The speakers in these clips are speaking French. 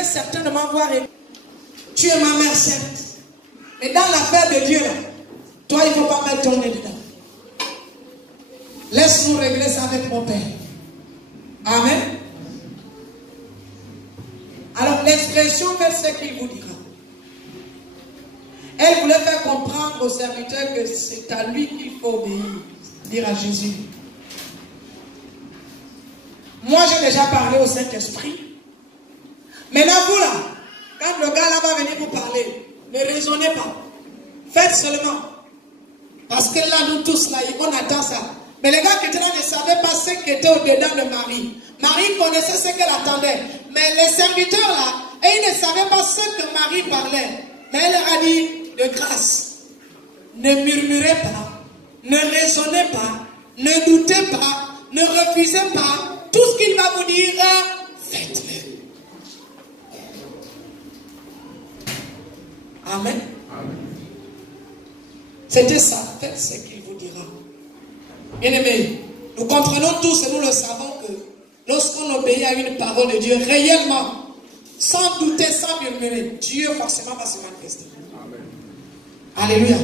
vais certainement voir. Tu es ma mère, certes. Mais dans l'affaire de Dieu, là, toi, il ne faut pas mettre ton nez dedans. Laisse-nous régler ça avec mon Père. Amen. Alors, l'expression fait ce qu'il vous dira. Elle voulait faire comprendre aux serviteurs que c'est à lui qu'il faut obéir. Dire à Jésus. Moi, j'ai déjà parlé au Saint-Esprit. Maintenant, vous là, quand le gars là va venir vous parler, ne raisonnez pas. Faites seulement. Parce que là, nous tous là, on attend ça. Mais les gars qui étaient là ne savaient pas ce qui était au-dedans de Marie. Marie connaissait ce qu'elle attendait. Mais les serviteurs là, ils ne savaient pas ce que Marie parlait. Mais elle leur a dit, de grâce, ne murmurez pas, ne raisonnez pas, ne doutez pas, ne refusez pas. Tout ce qu'il va vous dire, faites-le. Amen. C'était ça, faites ce qu'il vous dira. Bien-aimés, nous comprenons tous et nous le savons que lorsqu'on obéit à une parole de Dieu réellement, sans douter, sans murmurer, Dieu forcément va se manifester. Amen. Alléluia.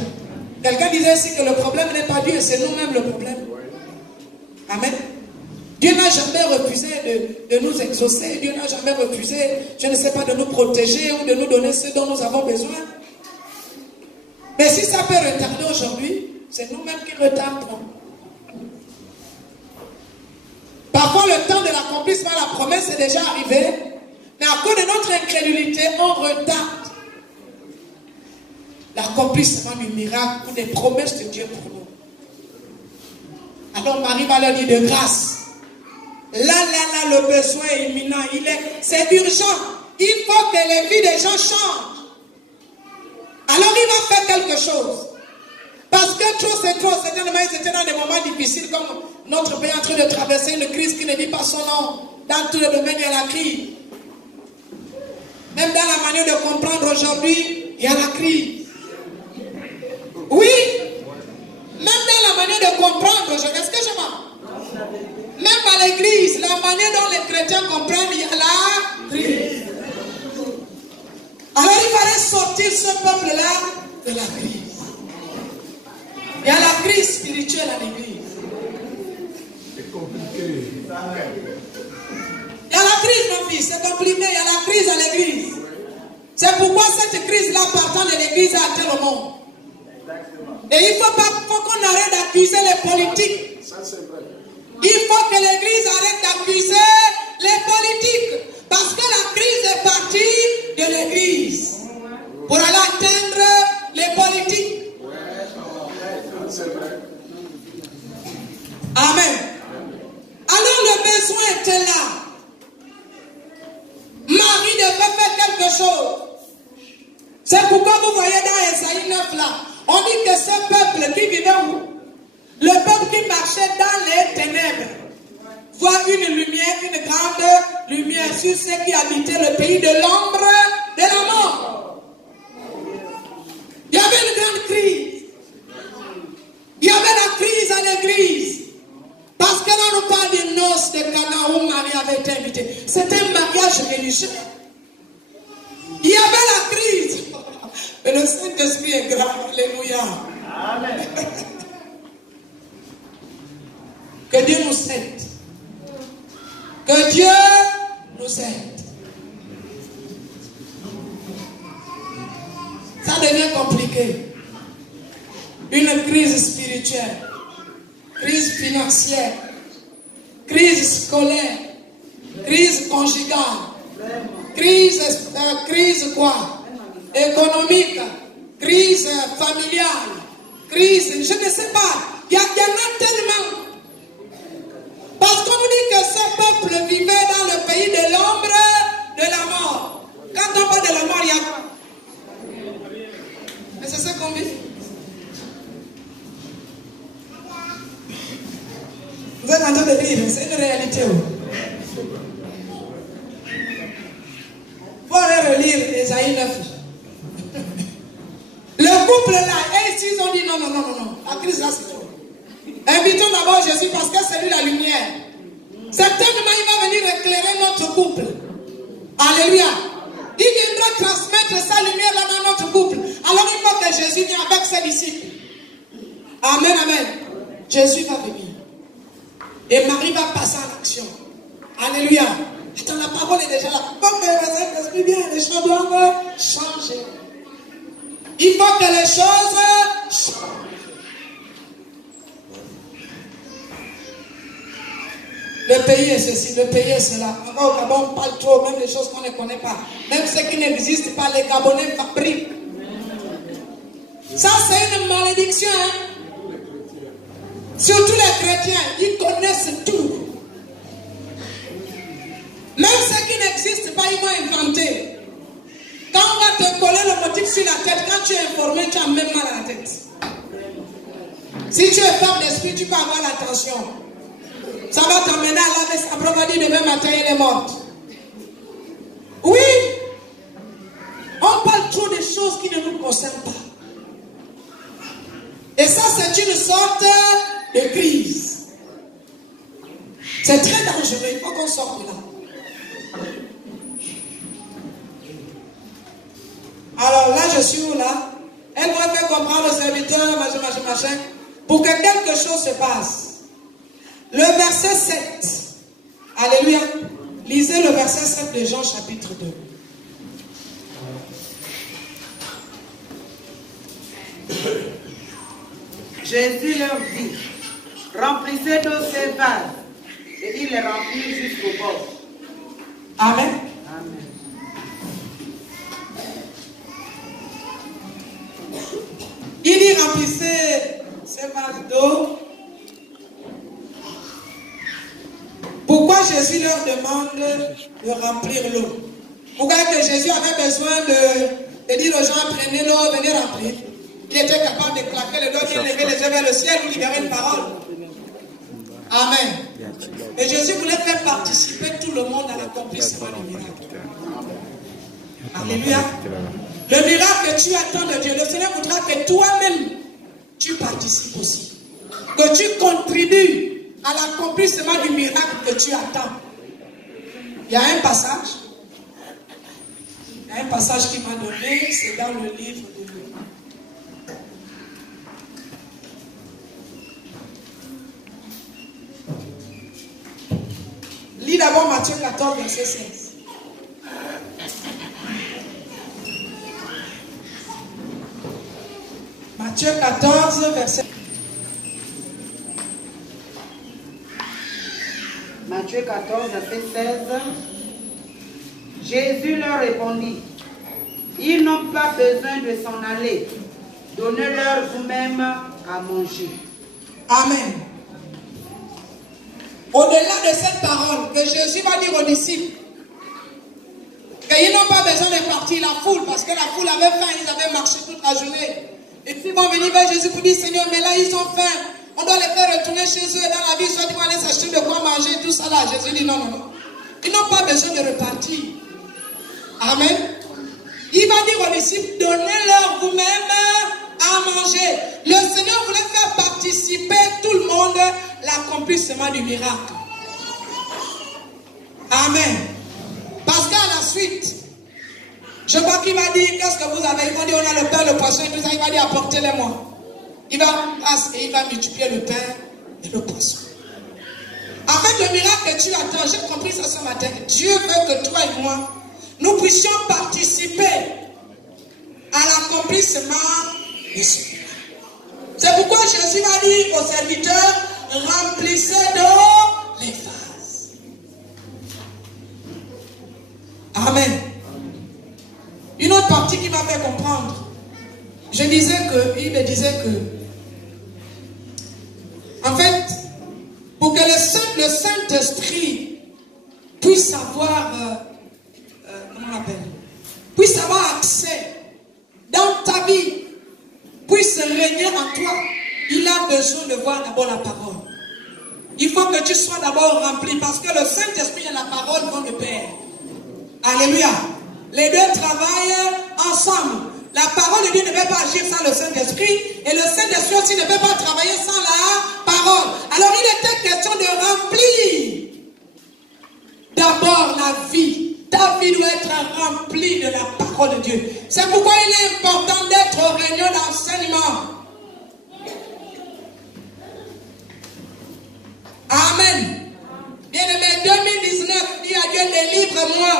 Quelqu'un disait ici que le problème n'est pas Dieu, c'est nous-mêmes le problème. Amen. Dieu n'a jamais refusé de nous exaucer. Dieu n'a jamais refusé, je ne sais pas, de nous protéger ou de nous donner ce dont nous avons besoin. Mais si ça peut retarder aujourd'hui, c'est nous-mêmes qui retardons. Parfois, le temps de l'accomplissement de la promesse est déjà arrivé, mais à cause de notre incrédulité, on retarde l'accomplissement du miracle ou des promesses de Dieu pour nous. Alors Marie va leur dire de grâce. Là, le besoin est imminent. C'est urgent. Il faut que les vies des gens changent. Alors il va faire quelque chose. Parce que trop, c'est trop. Certainement, ils étaient dans des moments difficiles, comme notre pays est en train de traverser une crise qui ne dit pas son nom. Dans tout le domaine, il y a la crise. Même dans la manière de comprendre aujourd'hui, il y a la crise. Oui. Même dans la manière de comprendre, est-ce que je m'en... Même à l'église, la manière dont les chrétiens comprennent, il y a la crise. Alors il fallait sortir ce peuple-là de la crise. Il y a la crise spirituelle à l'église. C'est compliqué. Il y a la crise, mon fils, c'est compliqué. Il y a la crise à l'église. C'est pourquoi cette crise-là partant de l'église a atteint le monde. Et il faut qu'on arrête d'accuser les politiques. Ça, c'est vrai. Il faut que l'église arrête d'accuser les politiques. Parce que la crise est partie de l'église. Pour aller atteindre les politiques. Amen. Alors le besoin était là. Marie devait faire quelque chose. C'est pourquoi vous voyez dans Esaïe 9 là, on dit que ce peuple qui vivait où? Le peuple qui marchait dans les ténèbres voit une lumière, une grande lumière sur ceux qui habitaient le pays de l'ombre de la mort. Il y avait une grande crise. Il y avait la crise à l'église. Parce que là, on parle des noces de Cana où Marie avait été invitée. C'était un mariage religieux. Il y avait la crise. Mais le Saint-Esprit est grand. Alléluia. Amen. Que Dieu nous aide. Que Dieu nous aide. Ça devient compliqué. Une crise spirituelle, crise financière, crise scolaire, crise conjugale, crise quoi? Économique, crise familiale, crise, je ne sais pas. Il y en a tellement. Parce qu'on nous dit que ce peuple vivait dans le pays de l'ombre de la mort. Quand on parle de la mort, il y a quoi? Mais c'est ce qu'on dit. Vous êtes en train de dire, c'est une réalité. Il faut aller relire Esaïe 9. Le couple là, et ici ils ont dit non, la crise là c'est trop. Invitons d'abord Jésus parce que c'est lui la lumière. Certainement il va venir éclairer notre couple. Alléluia. Il viendra transmettre sa lumière là dans notre couple. Alors il faut que Jésus vienne avec ses disciples. Amen, amen. Jésus va venir. Et Marie va passer en action. Alléluia. Attends, la parole est déjà là. Comme le Esprit vient, les choses doivent changer. Il faut que les choses changent. Le pays est ceci, le pays est cela. Encore au Gabon, on parle trop, même des choses qu'on ne connaît pas. Même ce qui n'existe pas, les Gabonais fabriquent. Ça, c'est une malédiction. Hein? Surtout les chrétiens, ils connaissent tout. Même ce qui n'existe pas, ils vont inventer. Quand on va te coller le motif sur la tête, quand tu es informé, tu as même mal à la tête. Si tu es femme d'esprit, tu peux avoir l'attention. Ça va t'emmener à laver sa brovadie demain matin, elle est morte. Oui, on parle trop de choses qui ne nous concernent pas. Et ça, c'est une sorte de crise. C'est très dangereux, il faut qu'on sorte de là. Alors là, je suis où là? Elle doit faire comprendre aux serviteurs, machin, pour que quelque chose se passe. Le verset 7. Alléluia. Lisez le verset 7 de Jean chapitre 2. Jésus leur dit, remplissez d'eau ces vases. Et il les remplit jusqu'au bord. Amen. Amen. Il dit remplissez ces vases d'eau. Pourquoi Jésus leur demande de remplir l'eau? Pourquoi que Jésus avait besoin de dire aux gens, prenez l'eau, venez remplir? Il était capable de claquer les doigts, de lever les yeux vers le ciel ou libérer une parole. Amen. Et Jésus voulait faire participer tout le monde à l'accomplissement du miracle. Alléluia. Le miracle que tu attends de Dieu, le Seigneur voudra que toi-même, tu participes aussi. Que tu contribues à l'accomplissement du miracle que tu attends. Il y a un passage. Il y a un passage qui m'a donné, c'est dans le livre de Luc. Lis d'abord Matthieu 14, verset 16. Matthieu 14, verset 16. Matthieu 14, verset 16. Jésus leur répondit, ils n'ont pas besoin de s'en aller. Donnez-leur vous-même à manger. Amen. Au-delà de cette parole que Jésus va dire aux disciples, qu'ils n'ont pas besoin de partir la foule, parce que la foule avait faim, ils avaient marché toute la journée. Et puis ils vont venir vers Jésus pour dire, Seigneur, mais là ils ont faim. On doit les faire retourner chez eux et dans la vie, soit ils vont aller s'acheter de quoi manger, tout ça là. Jésus dit non, non, non. Ils n'ont pas besoin de repartir. Amen. Il va dire aux disciples, donnez-leur vous-même à manger. Le Seigneur voulait faire participer tout le monde à l'accomplissement du miracle. Amen. Parce qu'à la suite, je crois qu'il va dire, qu'est-ce que vous avez? Il va dire, on a le pain, le poisson et tout ça. Il va dire, apportez-les-moi. Il va passer et il va multiplier le pain et le poisson. En fait, le miracle que tu attends, j'ai compris ça ce matin. Dieu veut que toi et moi, nous puissions participer à l'accomplissement de ce miracle. C'est pourquoi Jésus va dire aux serviteurs, remplissez d'eau les vases. Amen. Une autre partie qui m'a fait comprendre. Il me disait que, en fait, pour que le Saint-Esprit puisse avoir, comment on appelle, puisse avoir accès dans ta vie, puisse régner en toi, il a besoin de voir d'abord la parole. Il faut que tu sois d'abord rempli, parce que le Saint-Esprit et la parole vont de pair. Alléluia. Les deux travaillent ensemble. La parole de Dieu ne peut pas agir sans le Saint-Esprit, et le Saint-Esprit aussi ne peut pas travailler sans la parole. Alors il était question de remplir d'abord la vie Ta vie doit être remplie de la parole de Dieu. C'est pourquoi il est important d'être aux réunions d'enseignement. Amen. Bien-aimé, 2019, dis à Dieu, délivre-moi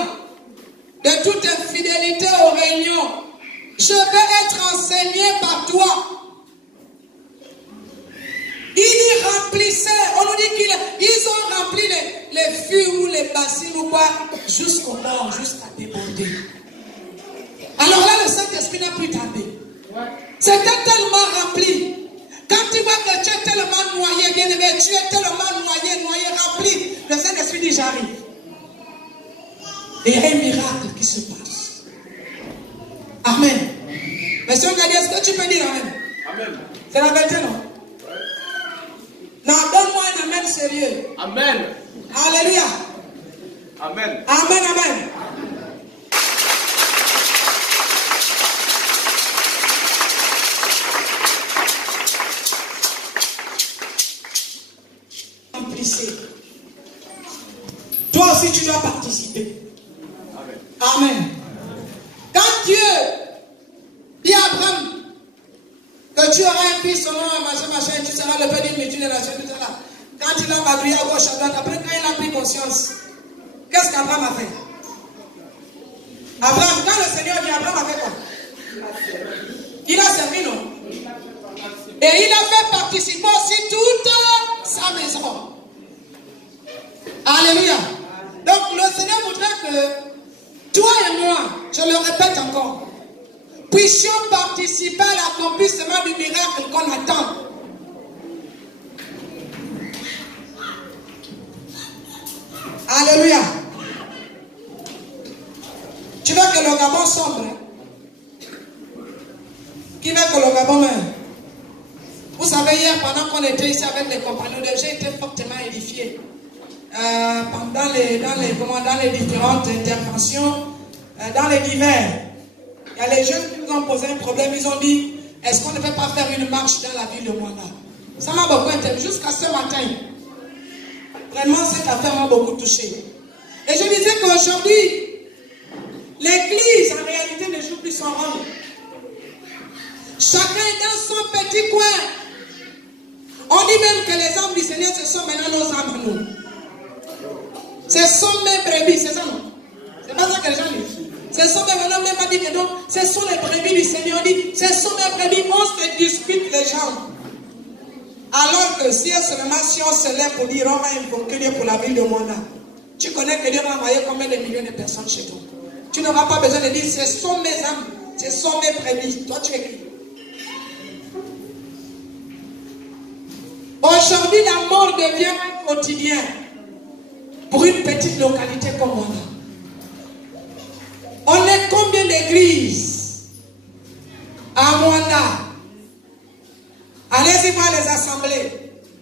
de toute infidélité aux réunions. Je veux être enseigné par toi. Il dit remplissez. On nous dit qu'ils ont rempli les fûts ou les bassines ou quoi jusqu'au bord, jusqu'à déborder. Alors là, le Saint-Esprit n'a plus tardé. C'était tellement rempli. Quand tu vois que tu es tellement noyé, bien aimé, tu es tellement noyé, rempli, le Saint-Esprit dit j'arrive. Et il y a un miracle qui se passe. Amen. Monsieur Gadi, est-ce que tu peux dire amen? Amen. C'est la vérité, non? Non, donne-moi un amen sérieux. Amen. Alléluia. Amen. Amen, amen. Toi aussi tu dois participer. Amen. Amen. Quand Dieu dit à Abraham que tu auras un fils, son nom, machin, tu seras le père d'une multitude de nations, tout ça. Quand il a madouillé à gauche, à droite, après quand il a pris conscience, qu'est-ce qu'Abraham a fait? Abraham, quand le Seigneur dit, Abraham a fait quoi? Il a servi, non? Et il a fait participer aussi toute sa maison. Alléluia. Donc le Seigneur voudrait que toi et moi, je le répète encore, puissions participer à l'accomplissement du miracle qu'on attend. Alléluia. Tu veux que le Gabon sombre? Qui veut que le Gabon meure? Vous savez, hier, pendant qu'on était ici avec les compagnons, j'ai été fortement édifié. Dans les différentes interventions, dans les divers, il y a les jeunes qui nous ont posé un problème. Ils ont dit, est-ce qu'on ne peut pas faire une marche dans la ville de Mwanda? Ça m'a beaucoup intéressé jusqu'à ce matin. Vraiment, cette affaire m'a beaucoup touché. Et je disais qu'aujourd'hui, l'église en réalité ne joue plus son rôle. Chacun est dans son petit coin. On dit même que les âmes du Seigneur, ce sont maintenant nos âmes à nous. Ce sont mes brebis, c'est ça non? C'est pas ça que les gens disent. Ce sont mes brebis, même a dit que non, ce sont les brebis du Seigneur. On dit, ce sont mes brebis, on se dispute les gens. Alors que si on se lève pour dire, on va invoquer Dieu pour la ville de Mwanda. Tu connais que Dieu va envoyer combien de millions de personnes chez toi. Tu n'auras pas besoin de dire, ce sont mes âmes, ce sont mes brebis. Toi tu es qui? Aujourd'hui, la mort devient un quotidien pour une petite localité comme Mwanda. On est combien d'églises à Mwanda? Allez-y voir les assemblées.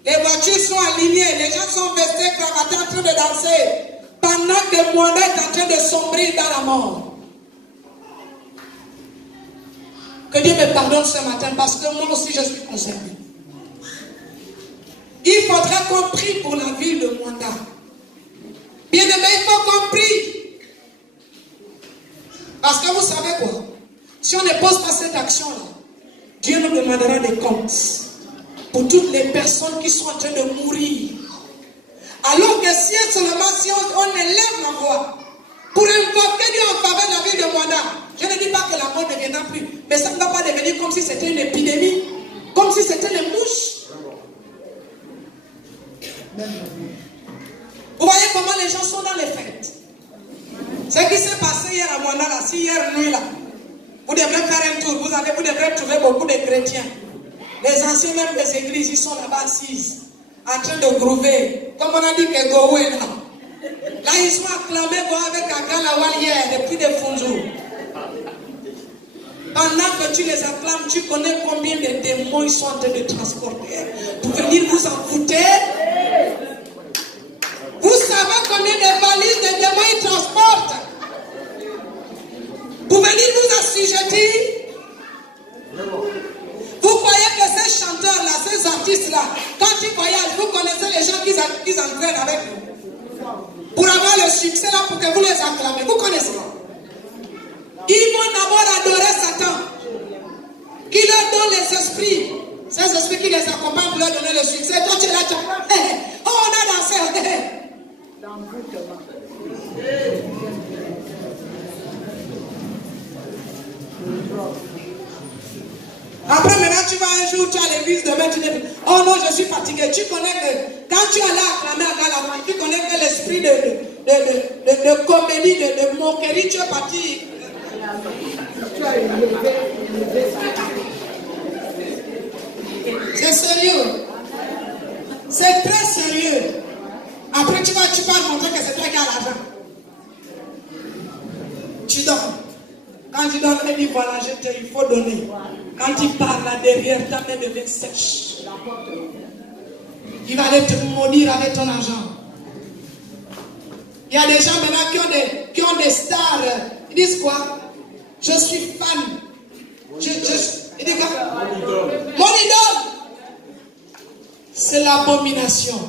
Les voitures sont alignées, les gens sont vestés, cravatés en train de danser, pendant que Mwanda est en train de sombrer dans la mort. Que Dieu me pardonne ce matin, parce que moi aussi je suis concerné. Il faudra qu'on prie pour la ville de Mwanda. Bien aimé, il faut qu'on prie. Parce que vous savez quoi? Si on ne pose pas cette action-là, Dieu nous demandera des comptes pour toutes les personnes qui sont en train de mourir. Alors que si on élève la voix pour invoquer Dieu en faveur de la ville de Mwanda, je ne dis pas que la mort ne viendra plus, mais ça ne va pas devenir comme si c'était une épidémie, comme si c'était les mouches. Vous voyez comment les gens sont dans les fêtes. Ce qui s'est passé hier à Mwanda, là, si hier nuit là, vous devrez faire un tour, vous devrez trouver beaucoup de chrétiens. Les anciens même des églises, ils sont là-bas assis, en train de grouver. Comme on a dit que Gohou est là. Là, ils sont acclamés avec Agalawal hier, depuis des Funjou. Pendant que tu les acclames, tu connais combien de démons ils sont en train de transporter. Pour venir vous en foutre. Vous savez combien de valises de démons ils transportent pour venir vous assujettir. Vous croyez que ces chanteurs-là, ces artistes-là, quand ils voyagent, vous connaissez les gens qui entraînent avec vous. Pour avoir le succès là, pour que vous les acclamer. Vous connaissez? Ils vont d'abord adorer Satan, qui leur donne les esprits. Ces esprits qui les accompagnent pour leur donner le succès. Toi, tu es là, tu as... Oh, on a dansé. Après, maintenant, tu vas un jour, tu as l'église, demain, tu dis, oh non, je suis fatigué. Tu connais que, quand tu allais acclamer à Galavant, tu connais que l'esprit de comédie, de moquerie, tu es parti. C'est sérieux. C'est très sérieux. Après, tu vas montrer que c'est toi qui as l'argent. Tu donnes. Quand tu donnes, il dit voilà, il faut donner. Quand il parle là derrière, ta main devient sèche. Il va aller te maudire avec ton argent. Il y a des gens maintenant qui ont des stars. Ils disent quoi? Je suis fan. Il dit quoi? Mon idole. C'est l'abomination.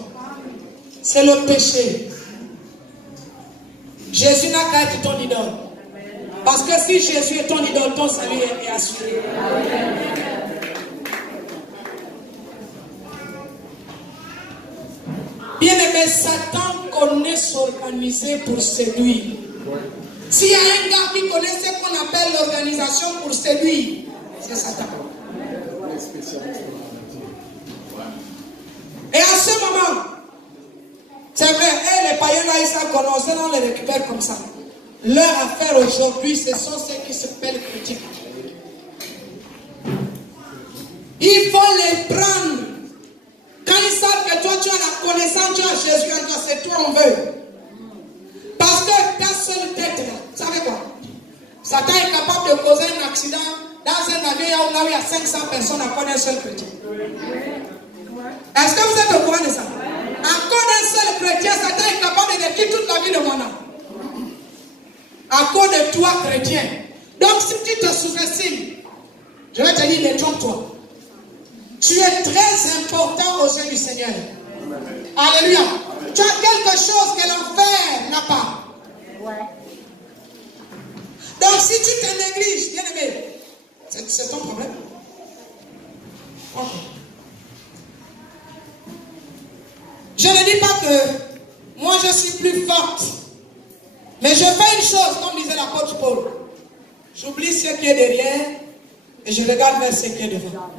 C'est le péché. Jésus n'a qu'à être ton idole. Parce que si Jésus est ton idole, ton salut est assuré. Bien-aimé, Satan connaît s'organiser pour séduire. S'il y a un gars qui connaît ce qu'on appelle l'organisation pour séduire, c'est Satan. Et à ce moment, c'est vrai, les païens là, ils s'en connaissent, on les récupère comme ça. Leur affaire aujourd'hui, ce sont ceux qui s'appellent critiques. Il faut les prendre. Quand ils savent que toi, tu as la connaissance, tu as Jésus en toi, c'est toi on veut. Parce que ta seule tête, là, vous savez quoi? Satan est capable de causer un accident dans un avion où il y a 500 personnes à cause d'un seul chrétien. Est-ce que vous êtes au courant de ça? À cause d'un seul chrétien, Satan est capable de détruire toute la vie de mon âme. À cause de toi, chrétien. Donc, si tu te sous-estimes, je vais te dire, détrompe-toi. Tu es très important aux yeux du Seigneur. Alléluia. Tu as quelque chose que l'enfer n'a pas. Donc, si tu te négliges, bien aimé, c'est ton problème. Okay. Je ne dis pas que moi je suis plus forte. Mais je fais une chose, comme disait l'apôtre Paul. J'oublie ce qui est derrière et je regarde vers ce qui est devant.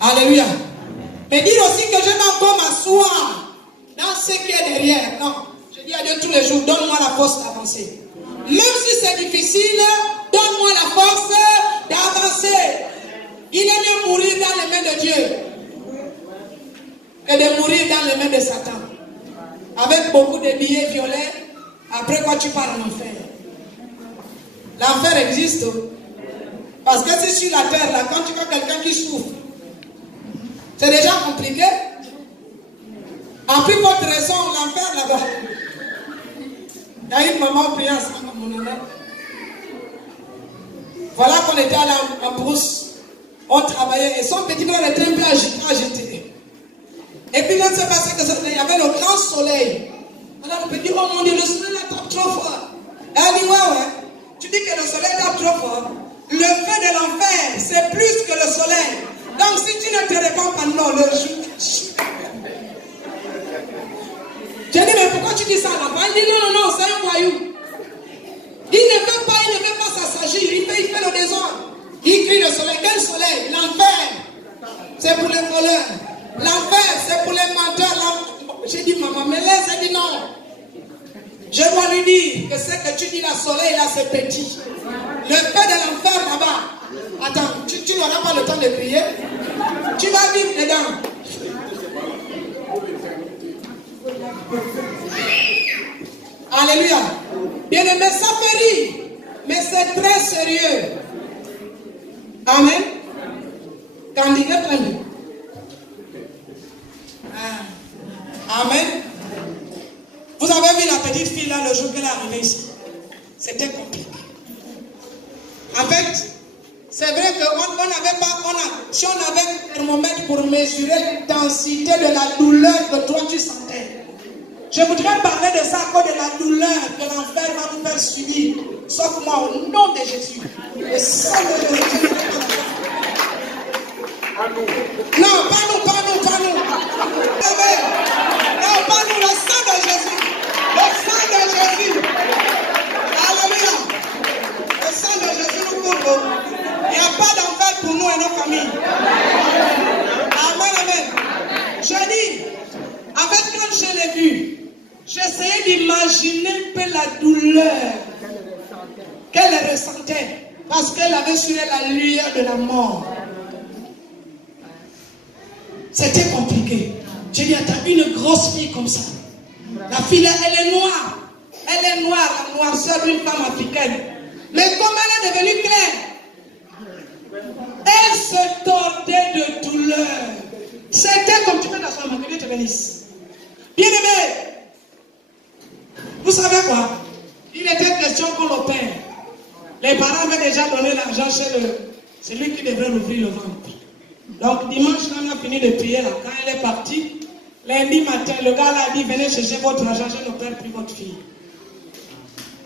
Alléluia. Mais dire aussi que je vais encore m'asseoir dans ce qui est derrière. Non. Je dis à Dieu tous les jours, donne-moi la force d'avancer. Même si c'est difficile, donne-moi la force d'avancer. Il est mieux mourir dans les mains de Dieu que de mourir dans les mains de Satan. Avec beaucoup de billets violets. Après quoi tu pars en enfer? L'enfer existe. Parce que c'est sur la terre, là, quand tu vois quelqu'un qui souffre, c'est déjà compliqué. En plus, votre raison, l'enfer là-bas. Il y a une maman priant ensemble à mon nom. Voilà qu'on était allé en brousse. On travaillait et son petit frère était un peu agité. Et puis là, c'est passé que il y avait le grand soleil. Alors on peut dire, oh mon Dieu, le soleil tape trop fort. Elle dit, ouais. Tu dis que le soleil tape trop fort. Le feu de l'enfer, c'est plus que le soleil. Donc si tu ne te réponds pas, non, le jour. J'ai dit, mais pourquoi tu dis ça à l'enfant? Elle dit, non, c'est un voyou. Il ne veut pas s'assagir. Il fait le désordre. Il crie le soleil. Quel soleil? L'enfer, c'est pour les voleurs. L'enfer, c'est pour les menteurs. J'ai dit, maman, mais laisse, elle dit non. Je dois lui dire que ce que tu dis, le soleil, là, c'est petit. Le feu de l'enfer, là-bas. Attends, tu n'auras pas le temps de prier. Tu vas vivre dedans. Alléluia. Bien aimé, ça fait rire. Mais c'est très sérieux. Amen. Candidat premier. Amen. Vous avez vu la petite fille là le jour qu'elle est arrivée ici. C'était compliqué. En fait, c'est vrai que si on avait un thermomètre pour mesurer l'intensité de la douleur que toi tu sentais, Je voudrais parler de ça à cause de la douleur que l'enfer va nous faire subir. Sauf moi, au nom de Jésus. Le sang de Jésus. Non, pas nous, pas nous, pas nous. Non, pas nous, le sang de Jésus. Le sang de Jésus. Alléluia. Le sang de Jésus nous couvre. Il n'y a pas d'enfer pour nous et nos familles. Amen, amen. Je dis, en fait, quand je l'ai vu, j'essayais d'imaginer un peu la douleur qu'elle ressentait parce qu'elle avait sur elle la lueur de la mort. C'était compliqué. J'ai dit, attends, une grosse fille comme ça. La fille, elle est noire. Elle est noire, la noirceur d'une femme africaine. Mais comme elle est devenue claire, elle se tordait de douleur. C'était comme tu peux t'asseoir, que Dieu te bénisse. Bien aimé, vous savez quoi? Il était question qu'on l'opère. Les parents avaient déjà donné l'argent chez celui qui devrait ouvrir le ventre. Donc dimanche, quand on a fini de prier là, quand elle est partie, lundi matin, le gars là a dit, venez chercher votre argent, je n'opère plus votre fille.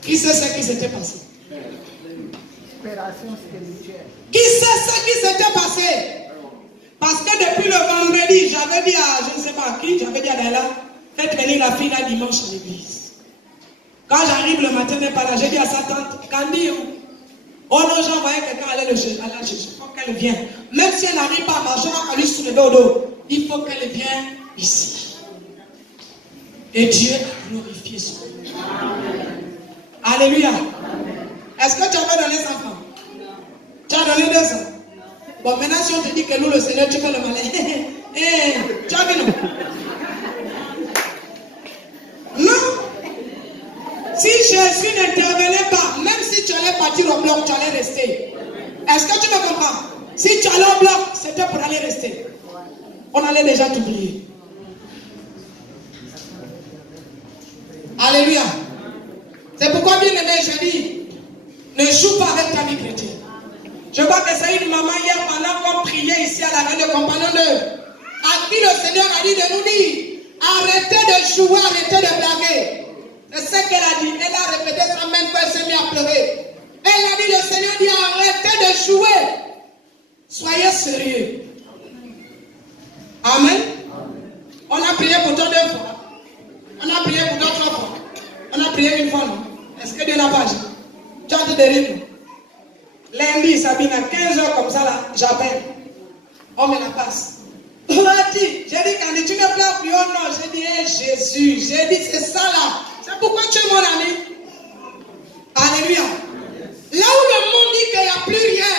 Qui sait ce qui s'était passé? Qui sait ce qui s'était passé? Parce que depuis le vendredi, j'avais dit à, je ne sais pas à qui, j'avais dit à Della, faites venir la fille là dimanche à l'église. Quand j'arrive le matin, elle n'est pas là, j'ai dit à sa tante, Candy, oh non, j'envoyais quelqu'un aller le chercher, il faut qu'elle vienne. Même si elle n'arrive pas à marcher, on va lui soulever au dos. Il faut qu'elle vienne ici. Et Dieu a glorifié son nom. Alléluia. Est-ce que tu avais donné 100 francs? Tu as donné 200? Bon, maintenant, si on te dit que nous, le Seigneur, tu fais le malin. Tu as vu, non? Non. Si Jésus n'intervenait pas, même si tu allais partir au bloc, tu allais rester. Est-ce que tu me comprends? Si tu allais au bloc, c'était pour aller rester. On allait déjà t'oublier. Alléluia. C'est pourquoi, bien aimé, je dis, ne joue pas avec ta vie chrétienne. Je vois que c'est une maman hier pendant qu'on priait ici à la reine de Compagnon 2, à qui le Seigneur a dit de nous dire, arrêtez de jouer, arrêtez de blaguer. C'est ce qu'elle a dit. Elle a répété ça même quand elle s'est mise à pleurer. Elle a dit, le Seigneur dit, arrêtez de jouer. Soyez sérieux. Amen. On a prié pour toi 2 fois. On a prié pour toi 3 fois. On a prié une fois, non? Est-ce que Dieu n'a pas dit? Tu as dit des rythmes. Lundi, Sabine, à 15h comme ça, là, j'appelle. On me la passe. On m'a dit, j'ai dit, quand tu me pleures plus, oh non, j'ai dit, hey, Jésus, j'ai dit, c'est ça là. C'est pourquoi tu es mon ami. Alléluia. Là où le monde dit qu'il n'y a plus rien,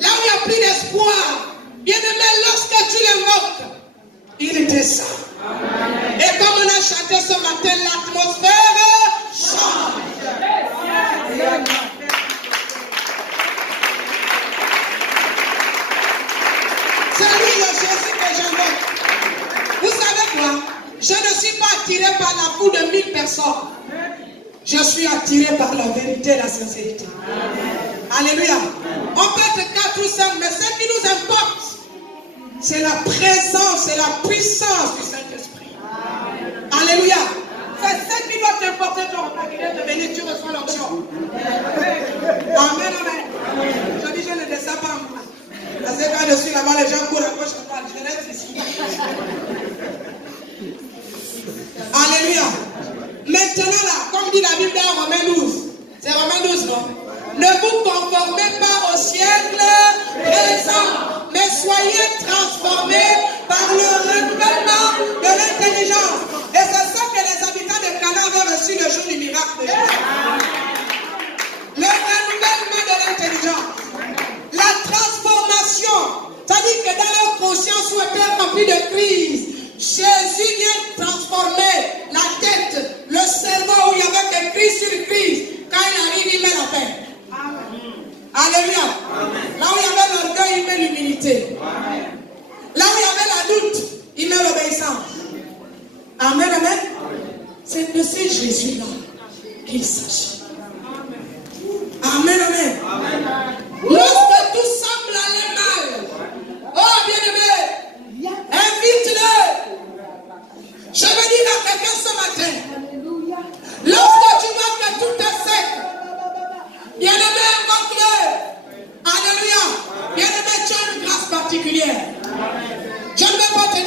là où il n'y a plus d'espoir, bien aimé, lorsque tu l'invoques, il te ça. Et comme on a chanté ce matin, l'atmosphère change. C'est lui le Jésus que j'invoque. Vous savez quoi? Je ne suis pas attiré par la foule de 1000 personnes. Je suis attiré par la vérité et la sincérité. Alléluia. On peut être 4 ou 5, mais ce qui nous importe, c'est la présence et la puissance du Saint-Esprit. Alléluia. C'est ce qui doit t'importer, ton repas qui vient te bénir, tu reçois l'onction. Amen, amen. Je dis, je ne descends pas en moi. Parce que quand je suis là-bas, les gens courent à gauche, à droite. Je reste ici. Alléluia. Maintenant là, comme dit la Bible dans Romains 12, c'est Romains 12, non? Ne vous conformez pas au siècle présent, mais soyez transformés par le renouvellement de l'intelligence. Et c'est ça que les habitants de Canaan avaient reçu le jour du miracle de Jésus. Le renouvellement de l'intelligence. La transformation. C'est-à-dire que dans leur conscience où était remplie de crise, Jésus vient transformer la tête, le cerveau où il y avait des crises sur crise. Quand il arrive, il met la paix. Alléluia. Là où il y avait l'orgueil, il met l'humilité. Là où il y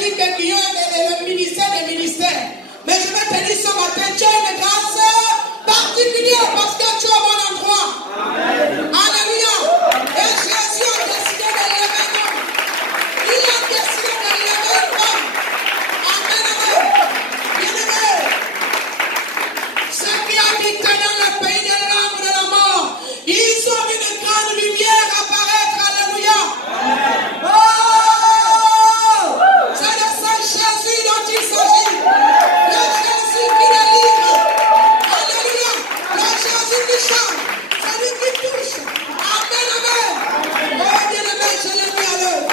dit que Guillaume est le ministère des ministères. Mais je vais te dire ce matin, tu as une grâce particulière parce que tu es au bon endroit. Amen. Alléluia. Et Jésus a décidé de lever un homme. Il a décidé de lever une femme. Amen, amen. Bien-aimé, ceux qui habitent dans le pays de l'âme de la mort, ils ont une grande lumière apparaître. Alléluia. Amen. Oh, c'est le Saint Jésus dont il s'agit. Le Jésus qui délivre. Alléluia. Le Jésus qui chante. Celui qui touche. Amen, amen. Oh, bien-aimé, je l'ai vu à l'œuvre.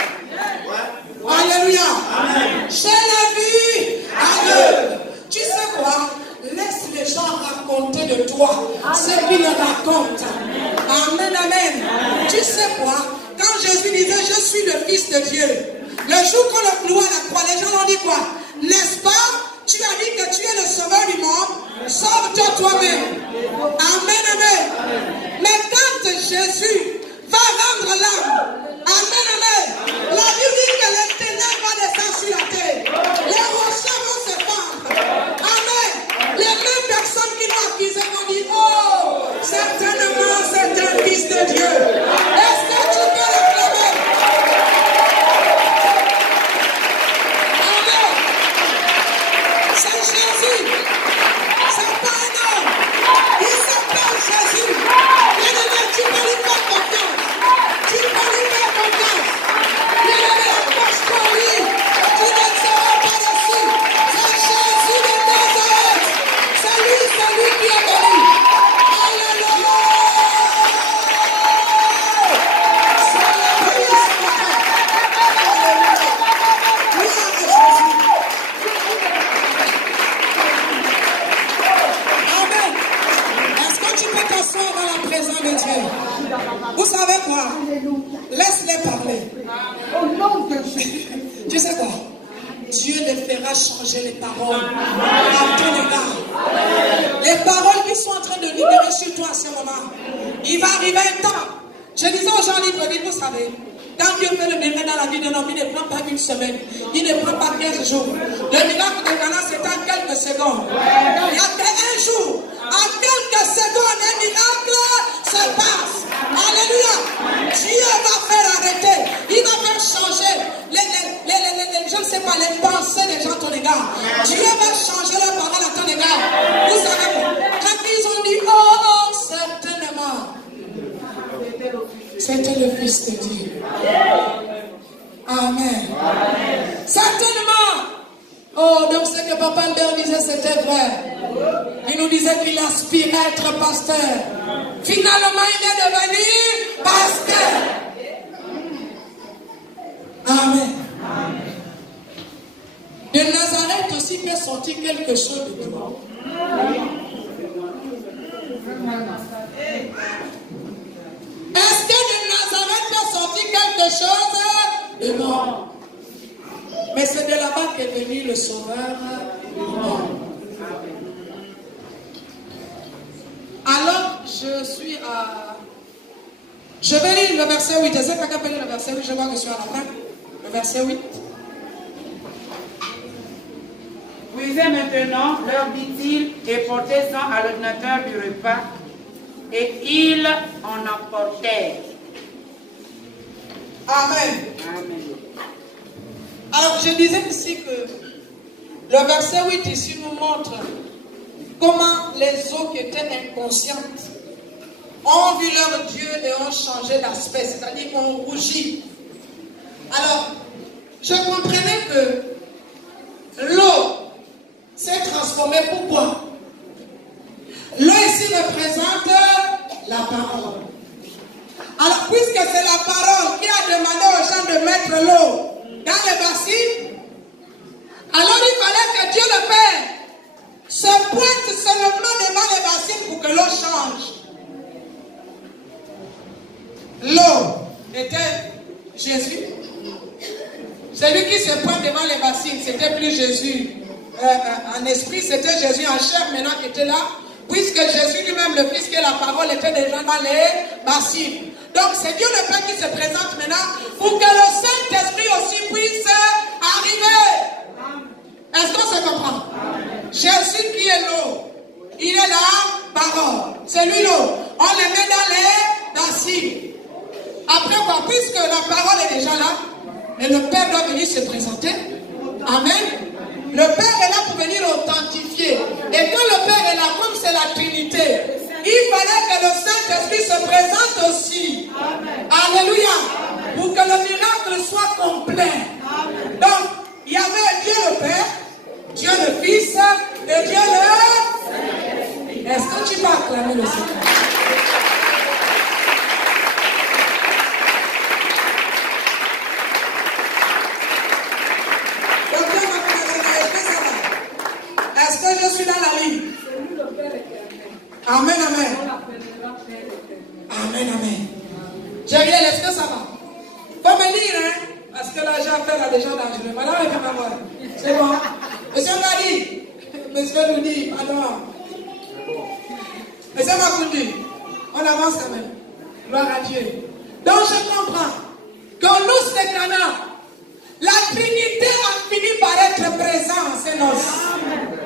Alléluia. Amen. Je l'ai vu à l'œuvre. Tu sais quoi? Laisse les gens raconter de toi ce qu'ils racontent. Amen, amen. Tu sais quoi? Quand Jésus disait je suis le Fils de Dieu, le jour qu'on le clouait à la croix, les gens ont dit quoi? N'est-ce pas? Tu as dit que tu es le sauveur du monde, sauve-toi toi-même. Amen, amen. Mais quand Jésus va rendre l'âme, amen, amen, la Bible dit que les ténèbres vont descendre sur la terre. Les rochers vont se fendre. Amen. Les mêmes personnes qui l'ont accusé vont dire, oh, certainement c'est un Fils de Dieu. Est-ce que tu peux l'acclamer? Amen. C'est Jésus. C'est pas un homme. Il s'appelle Jésus. Bien-aimé, tu peux lui faire confiance. Tu peux lui faire confiance. Bien-aimé, approche-toi en lui. Tu ne seras pas déçu. C'est Jésus de Nazareth. C'est lui qui est venu. Alléluia. C'est la police. Alléluia. Gloire à Jésus. Amen. Est-ce que tu peux t'asseoir dans la présence de Dieu? Vous savez quoi? Laisse-les parler. Tu sais quoi? Dieu les fera changer les paroles à ton égard. Les paroles qui sont en train de libérer sur toi à ce moment. Il va arriver un temps. Je disais aux gens libres, vous savez, quand Dieu fait le miracle dans la vie d'un homme, il ne prend pas une semaine, il ne prend pas 15 jours. Le miracle de Cana, c'est en quelques secondes. Il y a qu'un jour, en quelques secondes, un miracle se passe. Alléluia. Dieu va faire arrêter, il va faire changer je ne sais pas, les pensées des gens à ton égard. Dieu va changer leurs paroles à ton égard. Vous savez quoi? Quand ils ont dit, oh, certainement, c'était le Fils de Dieu. Amen. Certainement. Oh, donc ce que Papa Albert disait, c'était vrai. Il nous disait qu'il aspirait à être pasteur. Finalement, il est devenu pasteur. Amen. De Nazareth aussi peut sortir quelque chose de toi. Est-ce que de Nazareth peut sortir quelque chose de bon? Mais c'est de là-bas qu'est venu le Sauveur du monde. Alors, je suis à... Je vais lire le verset 8. Je sais pas qu'appeler le verset 8. Je vois que je suis à la fin. Le verset 8. Puisez maintenant, leur dit-il, et portez-en à l'ordinateur du repas. Et ils en apportèrent. Amen. Amen. Alors, je disais ici que le verset 8 ici nous montre comment les eaux qui étaient inconscientes ont vu leur Dieu et ont changé d'aspect, c'est-à-dire ont rougi. Alors, je comprenais que l'eau s'est transformée. Pourquoi? L'eau ici représente la parole. Alors, puisque c'est la parole qui a demandé aux gens de mettre l'eau dans les bassines, alors il fallait que Dieu le Père se pointe seulement devant les bassines pour que l'eau change. L'eau était Jésus. Celui qui se pointe devant les bassines, c'était plus Jésus en esprit, c'était Jésus en chair maintenant qui était là, puisque Jésus lui-même, le Fils qui est la parole, était déjà dans les bassines. Donc c'est Dieu le Père qui se présente maintenant pour que le Saint-Esprit aussi puisse arrivé. Est-ce qu'on se comprend? Jésus qui est l'eau, il est la parole. C'est lui l'eau. On le met dans les bassines. Après quoi, puisque la parole est déjà là, et le Père doit venir se présenter. Amen. Le Père est là pour venir authentifier. Et quand le Père est là, comme c'est la Trinité, il fallait que le Saint-Esprit se présente aussi. Amen. Alléluia. Amen. Pour que le miracle soit complet. Amen. Donc, il y avait Dieu le Père, Dieu le Fils et Dieu le... Est-ce que tu vas acclamer le Seigneur? Est-ce que je suis dans la ligne? Amen, amen. Amen, amen. Jériel, est-ce que ça va? Faut me dire, hein? Parce que là, j'ai affaire à des gens dangereux. Madame, elle peut m'avoir. C'est bon. Monsieur Madi, monsieur nous dit, pardon. Monsieur Makundi, on avance quand même. Gloire à Dieu. Donc, je comprends qu'au Nous de Cana, la Trinité a fini par être présente en ces noces.